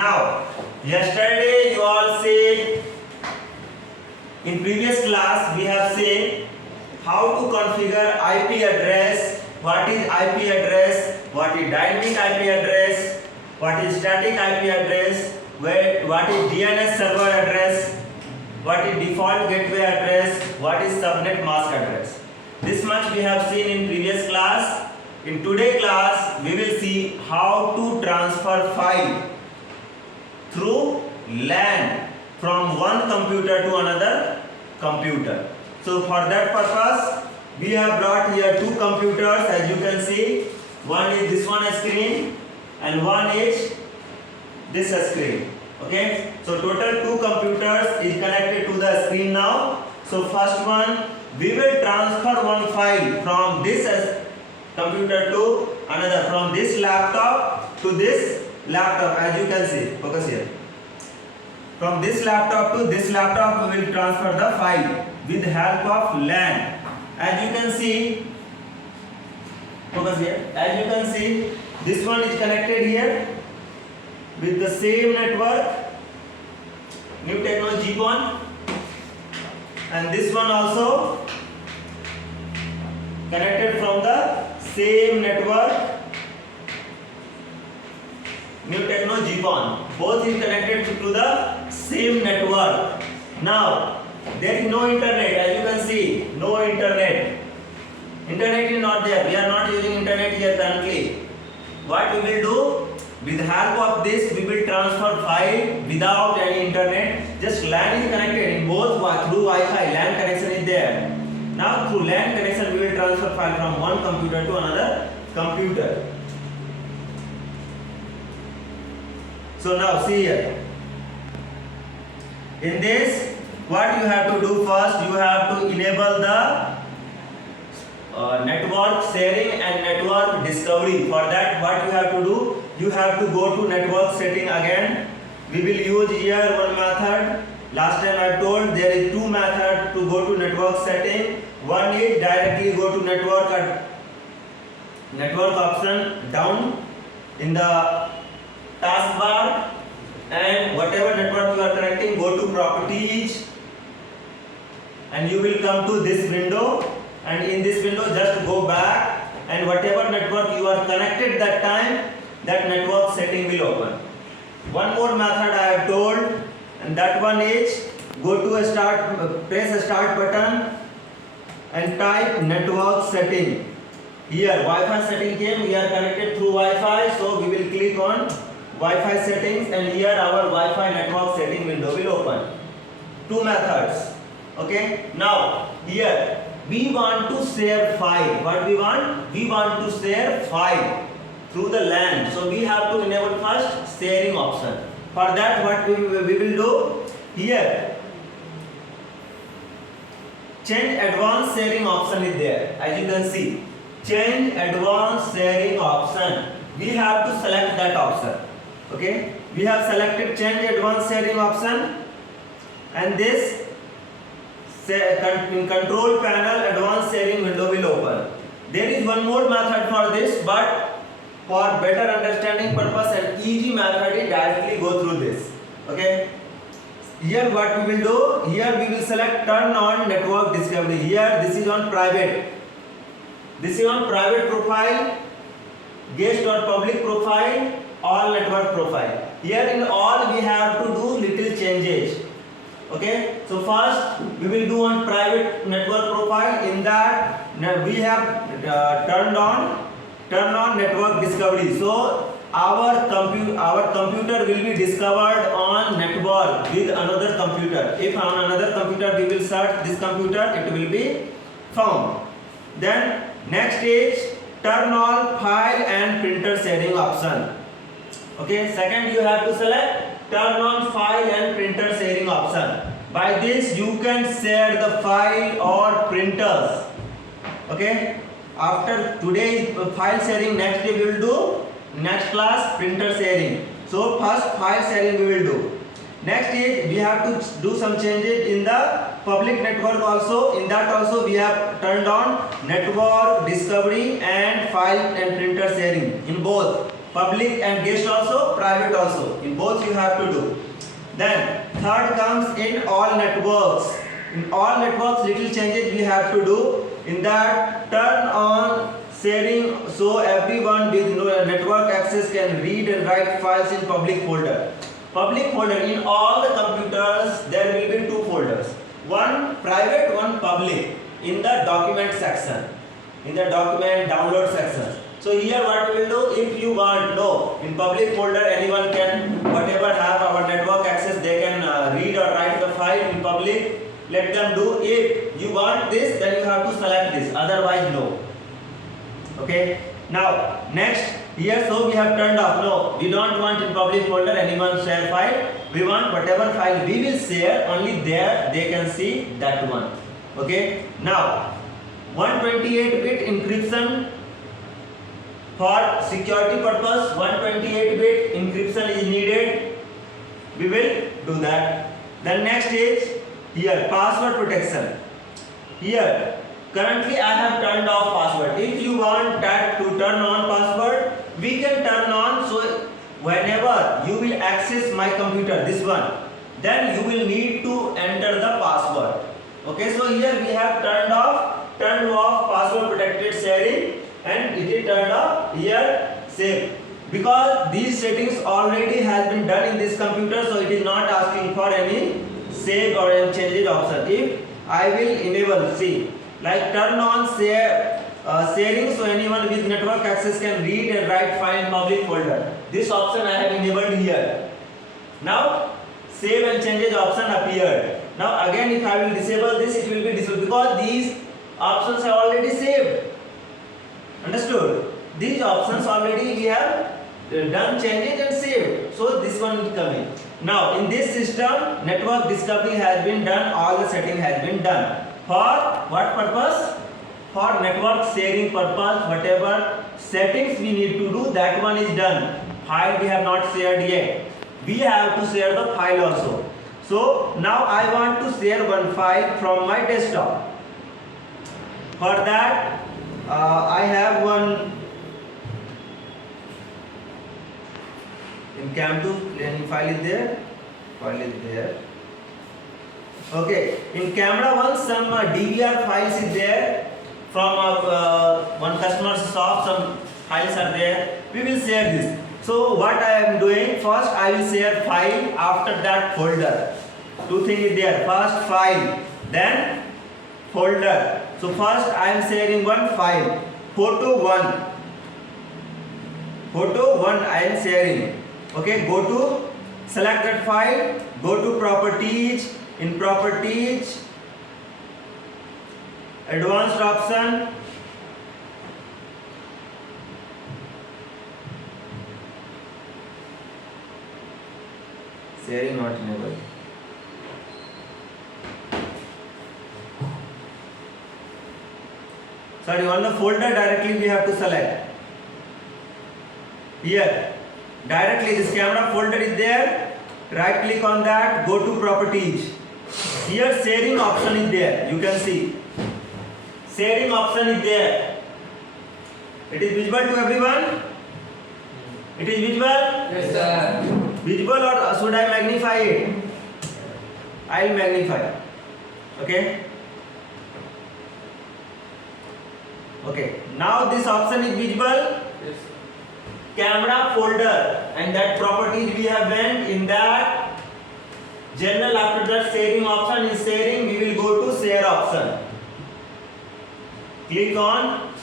Now, yesterday you all said, in previous class we have seen how to configure IP address, what is IP address, what is dynamic IP address, what is static IP address, what is DNS server address, what is default gateway address, what is subnet mask address. This much we have seen in previous class. In today's class we will see how to transfer file through LAN from one computer to another computer. So for that purpose we have brought here two computers, as you can see. One is this one screen and one is this screen. Okay, so total two computers is connected to the screen now. So first one, we will transfer one file from this computer to another, from this laptop to this laptop, as you can see. Focus here. From this laptop to this laptop we will transfer the file with help of LAN. As you can see, focus here. As you can see, this one is connected here with the same network, New Technology GPON, and this one also connected from the same network, New Technology GPON. Both is connected to the same network. Now there is no internet, as you can see, no internet. Internet is not there. We are not using internet here currently. What we will do? With help of this, we will transfer file without any internet. Just LAN is connected in both through Wi-Fi. LAN connection is there. Now through LAN connection, we will transfer file from one computer to another computer. So now see here. In this, what you have to do first, you have to enable the network sharing and network discovery. For that, what you have to do? You have to go to network setting again. We will use here one method. Last time I told there is two methods to go to network setting. One is directly go to network option down in the taskbar, and whatever network you are connecting, go to properties, and you will come to this window. And in this window just go back, and whatever network you are connected that time, that network setting will open. One more method I have told, and that one is go to press a start button and type network setting. Here Wi-Fi setting came, we are connected through Wi-Fi, so we will click on Wi-Fi settings, and here our Wi-Fi network setting window will open. Two methods. Okay, now here we want to share file. What we want? We want to share file through the LAN. So we have to enable first sharing option. For that, what we will do here, change advanced sharing option is there. As you can see, change advanced sharing option. We have to select that option. Okay, we have selected change advanced sharing option, and this in control panel advanced sharing window will open. There is one more method for this, but for better understanding purpose and easy method is directly go through this. Okay, here what we will do, here we will select turn on network discovery. Here this is on private, this is on private profile, guest or public profile, all network profile. Here in all we have to do little changes. Okay, so first we will do on private network profile. In that we have turned on network discovery. So our computer will be discovered on network with another computer. If on another computer we will search this computer, it will be found. Then next is turn on file and printer sharing option. Okay, second you have to select turn on file and printer sharing option. By this you can share the file or printers. Okay, after today file sharing, next day we will do, next class printer sharing. So first file sharing we will do. Next is we have to do some changes in the public network also. In that also we have turned on network discovery and file and printer sharing in both. public and guest also, private also. In both you have to do. Then third comes in all networks. In all networks, little changes we have to do. In that, turn on sharing so everyone with network access can read and write files in public folder. Public folder, in all the computers there will be two folders. One private, one public in the document section. In the document download section. So here what we will do, if you want, no, in public folder anyone can, whatever have our network access, they can read or write the file in public. Let them do. If you want this, then you have to select this, otherwise no. Okay. Now next, here so we have turned off. No, we don't want in public folder anyone share file. We want whatever file we will share, only there they can see that one. Okay. Now 128-bit encryption for security purpose. 128-bit encryption is needed. We will do that. Then next is here password protection. Here currently I have turned off password. If you want that to turn on password, we can turn on. So whenever you will access my computer, this one, then you will need to enter the password. Okay, so here we have turned off password protected sharing, and it is turned off here save, because these settings already has been done in this computer, so it is not asking for any save or any changes option. If I will enable, see, like turn on sharing so anyone with network access can read and write file in public folder. This option I have enabled here. Now save and changes option appeared. Now again if I will disable this, it will be disabled because these options are already saved. Understood? These options already we have done changes and saved. So this one is coming. Now in this system, network discovery has been done, all the setting has been done. For what purpose? For network sharing purpose, whatever settings we need to do, that one is done. File we have not shared yet. We have to share the file also. So now I want to share one file from my desktop. For that, I have one in Cam2, any file is there? File is there. Okay, in camera one, some DVR files is there from one customer's shop. Some files are there. We will share this. So what I am doing, first I will share file, after that folder. Two things is there. First file, then folder. So first I am sharing one file, photo 1. Photo 1 I am sharing. Okay, go to select that file, go to properties. In properties, advanced option, sharing not enabled. Sorry, on the folder directly we have to select. Here, directly this camera folder is there. Right click on that, go to properties. Here sharing option is there, you can see. Sharing option is there. It is visible to everyone? It is visible? Yes, sir. Visible, or should I magnify it? I will magnify. Okay? Okay. Now this option is visible. Yes. Camera folder, and that properties we have went in that. General, after that sharing option is sharing, we will go to share option. Click on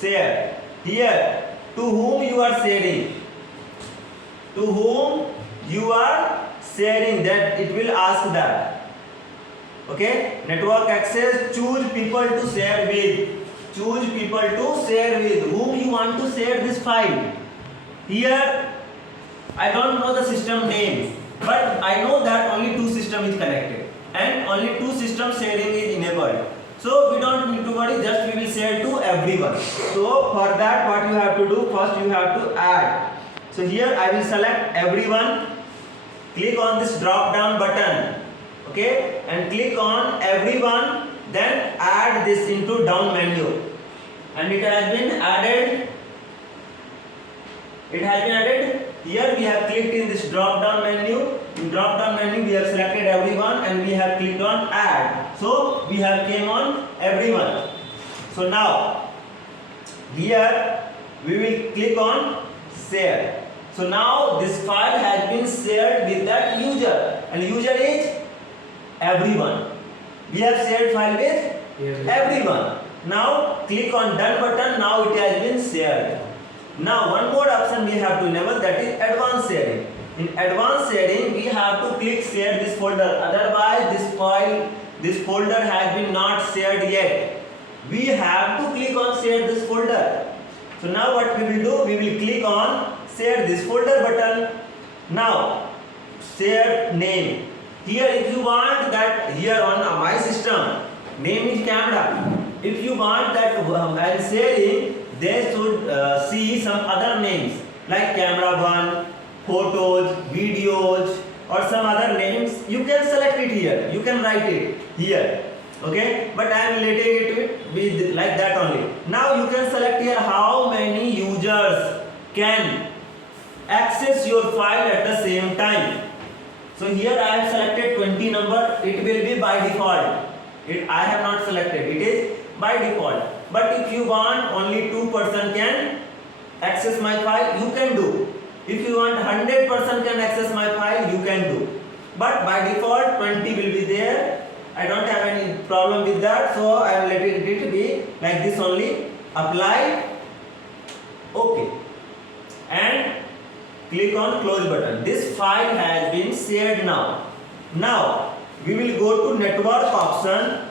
share. Here, to whom you are sharing? To whom you are sharing, that it will ask that. Okay? Network access, choose people to share with. Choose people to share with. Whom you want to share this file? Here, I don't know the system name, but I know that only two systems is connected and only two system sharing is enabled. So we don't need to worry, just we will share to everyone. So for that, what you have to do, first you have to add. So here I will select everyone, click on this drop down button, okay, and click on everyone, then add this into down menu, and it has been added It has been added. Here we have clicked in this drop down menu. In drop down menu we have selected everyone and we have clicked on add. So we have came on everyone. So now here we will click on share. So now this file has been shared with that user, and user is everyone. We have shared file with everyone. Now click on done button. Now it has been shared. Now one more option we have to enable, that is advanced sharing. In advanced sharing we have to click share this folder, otherwise this folder has been not shared yet. We have to click on share this folder. So now what we will do, we will click on share this folder button. Now share name. Here if you want that, here on my system name is camera. If you want that while sharing they should see some other names like camera 1, photos, videos or some other names. You can select it here, you can write it here, okay, but I am letting it with like that only. Now you can select here how many users can access your file at the same time. So here I have selected 20 number, it will be by default. I have not selected, it is by default. But if you want only 2% can access my file, you can do. If you want 100% can access my file, you can do. But by default 20 will be there. I don't have any problem with that, so I am letting it be like this only. Apply, okay, and click on close button. This file has been shared now. Now we will go to network option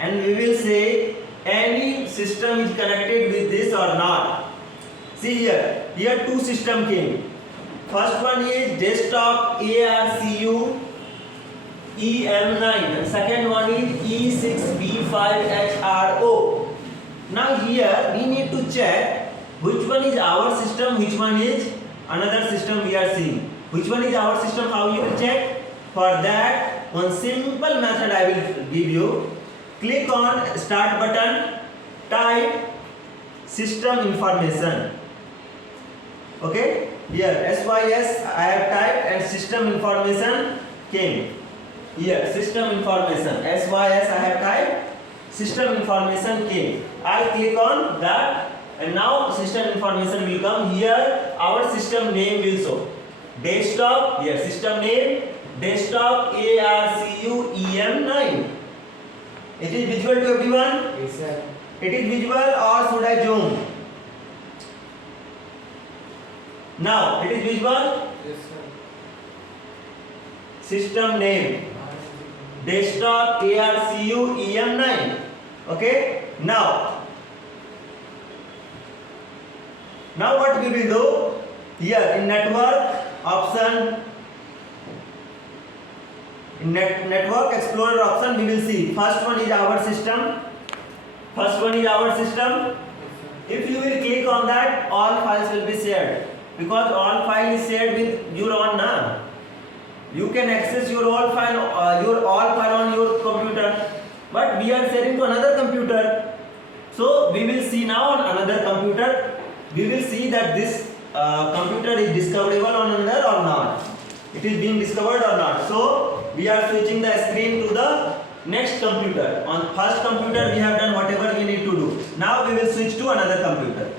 and we will say any system is connected with this or not. See here two system came. First one is desktop ARCU EM9 and second one is E6B5HRO. Now here we need to check which one is our system, which one is another system we are seeing. Which one is our system, how you will check? For that one simple method I will give you. Click on start button, type system information. Okay, here SYS I have typed and system information came. Here system information SYS I have typed, system information came. I click on that and now system information will come. Here our system name will show. Desktop, here system name desktop ARCU EM9. It is visible to everyone? Yes, sir. It is visible or should I zoom? Now it is visible? Yes, sir. System name desktop ARCU EM9. Okay, now what we will do, here in network option, in network explorer option we will see first one is our system. If you will click on that, all files will be shared, because all file is shared with your own name. You can access your all file on your computer, but we are sharing to another computer. So we will see now on another computer. We will see that this computer is discoverable on another or not. It is being discovered or not. So we are switching the screen to the next computer. On first computer we have done whatever we need to do. Now we will switch to another computer.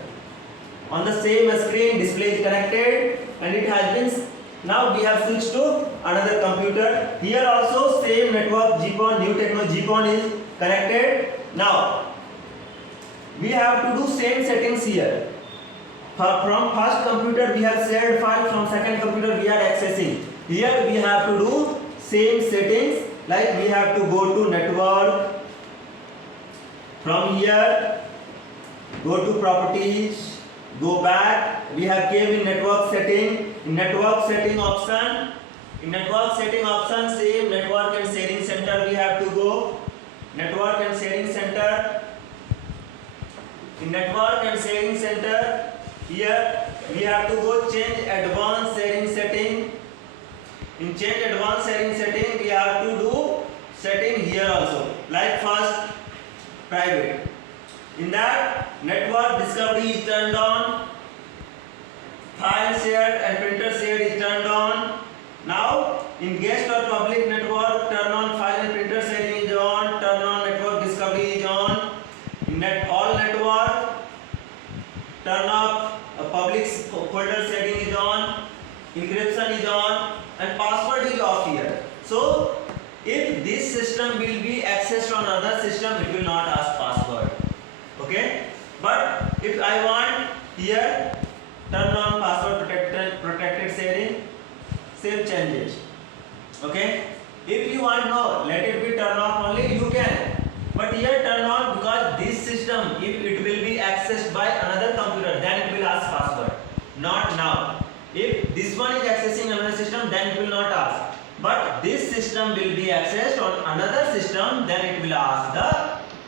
On the same screen display is connected and it has been. Now we have switched to another computer. Here also same network GPON, new technology GPON is connected. Now we have to do same settings here. From first computer we have shared file, from second computer we are accessing. Here we have to do same settings, like we have to go to network. From here go to properties, go back. We have came in network setting. In network setting option, same network and sharing center we have to go. Network and sharing center. In network and sharing center, here we have to go change advanced sharing setting. In change advanced sharing setting we have to do setting here also, like first private. In that network discovery is turned on, file shared and printer shared is turned on. Now in guest or public network, turn on file and printer sharing is on, turn on network discovery is on. In all network, turn off public folder setting is on, encryption is on, and password is off here. So if this system will be accessed on other system, it will not ask password. Okay, but if I want here, turn on password protected sharing, save changes. Okay, if you want no, let it be turn off only, you can, but here turn on, because this system, if it will be accessed by another computer, then it will ask password, not now. If this one is accessing another system, then it will not ask, but this system will be accessed on another system, then it will ask the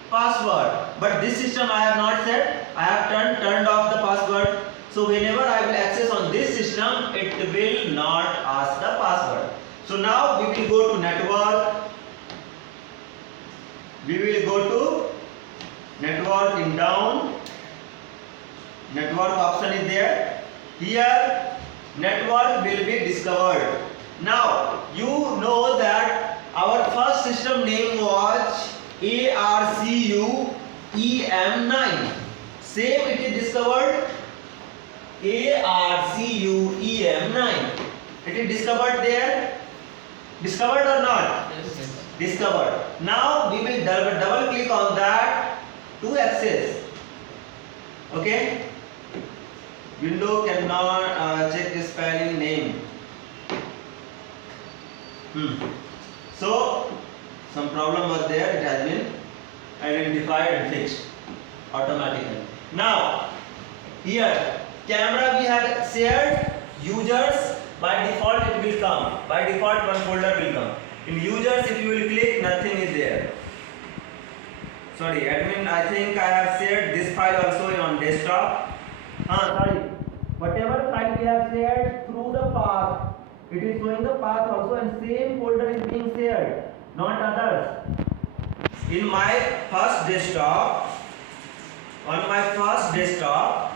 password. But this system I have not set, I have turned off the password. So whenever I will access on this system, it will not ask the password. So now we will go to network. We will go to network in down. Network option is there. Here network will be discovered. Now you know that our first system name was ARCU EM9. Same it is discovered ARCU EM9. It is discovered there. Discovered or not? Yes. Discovered. Now we will double click on that to access. Okay. Window cannot check the spelling name. So some problem was there. It has been identified and fixed automatically. Now here camera we have shared users. By default it will come. By default one folder will come. In users if you will click, nothing is there. Sorry, admin, I think I have shared this file also on desktop. Sorry. Whatever file we have shared through the path, it is showing the path also, and same folder is being shared, not others. In my first desktop, on my first desktop,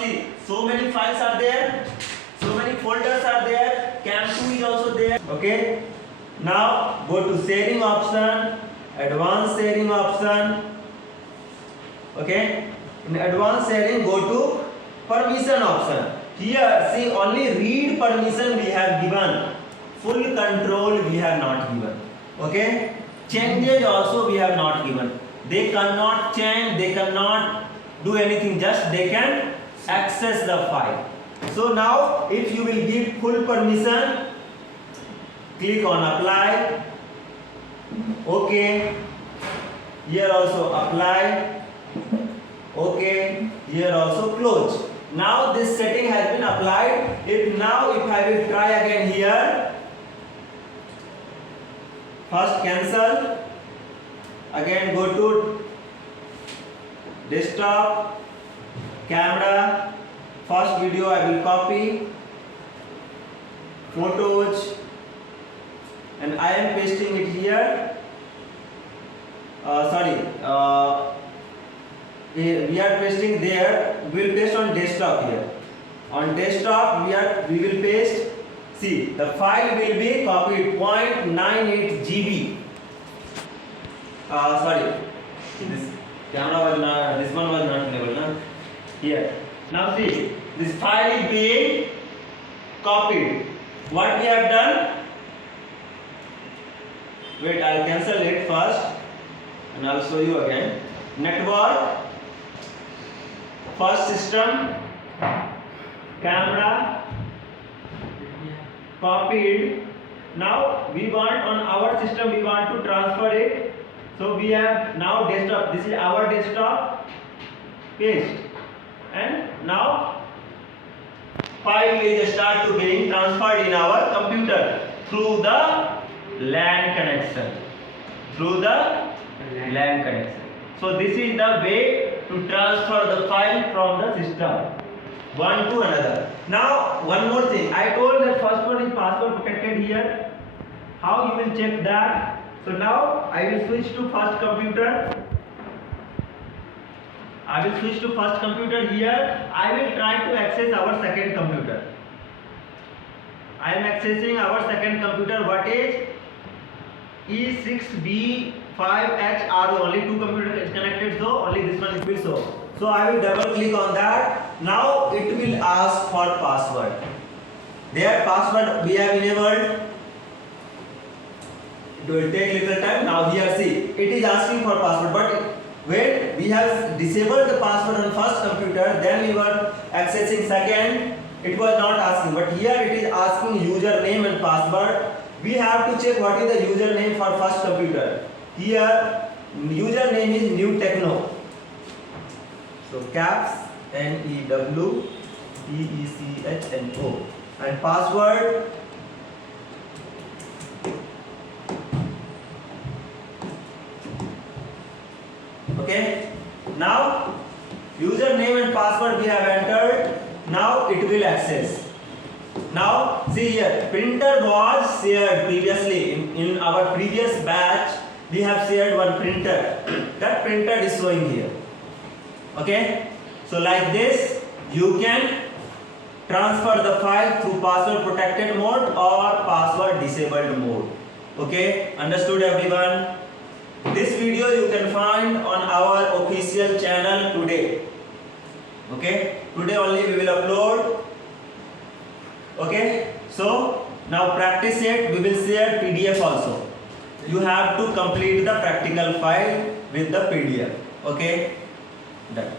see, so many files are there, so many folders are there, cam2 is also there. Okay, now go to sharing option, advanced sharing option. Okay, in advanced sharing go to permission option. Here see, only read permission we have given, full control we have not given. Okay, changes also we have not given. They cannot change, they cannot do anything, just they can access the file. So now if you will give full permission, click on apply. Okay, here also apply. Okay, here also close. Now this setting has been applied. If I will try again here, first cancel, again go to desktop, camera, first video I will copy, photos, and I am pasting it here. We are pasting there. We will paste on desktop here. On desktop we will paste. See, the file will be copied 0.98 GB. This camera was not, this one was not enabled, no? Here. Now see, this file is being copied. What we have done? Wait, I'll cancel it first and I'll show you again. Network, first system, camera, copied. Now we want, on our system we want to transfer it. So we have now desktop, this is our desktop, paste, and now file will start to being transferred in our computer through the LAN connection. So this is the way to transfer the file from the system one to another. Now one more thing, I told that first one is password protected here. How you will check that? So now I will switch to first computer. I will switch to first computer. Here I will try to access our second computer. I am accessing our second computer. What is E6B5HR? Only two computers connected, so only this one will show. So I will double click on that. Now it will ask for password. Their password we have enabled. It will take little time. Now here see, it is asking for password, but when we have disabled the password on first computer, then we were accessing second, it was not asking, but here it is asking username and password. We have to check what is the username for first computer. Here username is New Techno. So caps NEWTECHNO, and password okay. Now username and password we have entered. Now it will access. Now see here, printer was shared previously in our previous batch. We have shared one printer. That printer is showing here. Okay, so like this you can transfer the file through password protected mode or password disabled mode. Okay, understood everyone? This video you can find on our official channel today. Okay, today only we will upload. Okay, so now practice it. We will share PDF also. You have to complete the practical file with the PDF. Okay, done.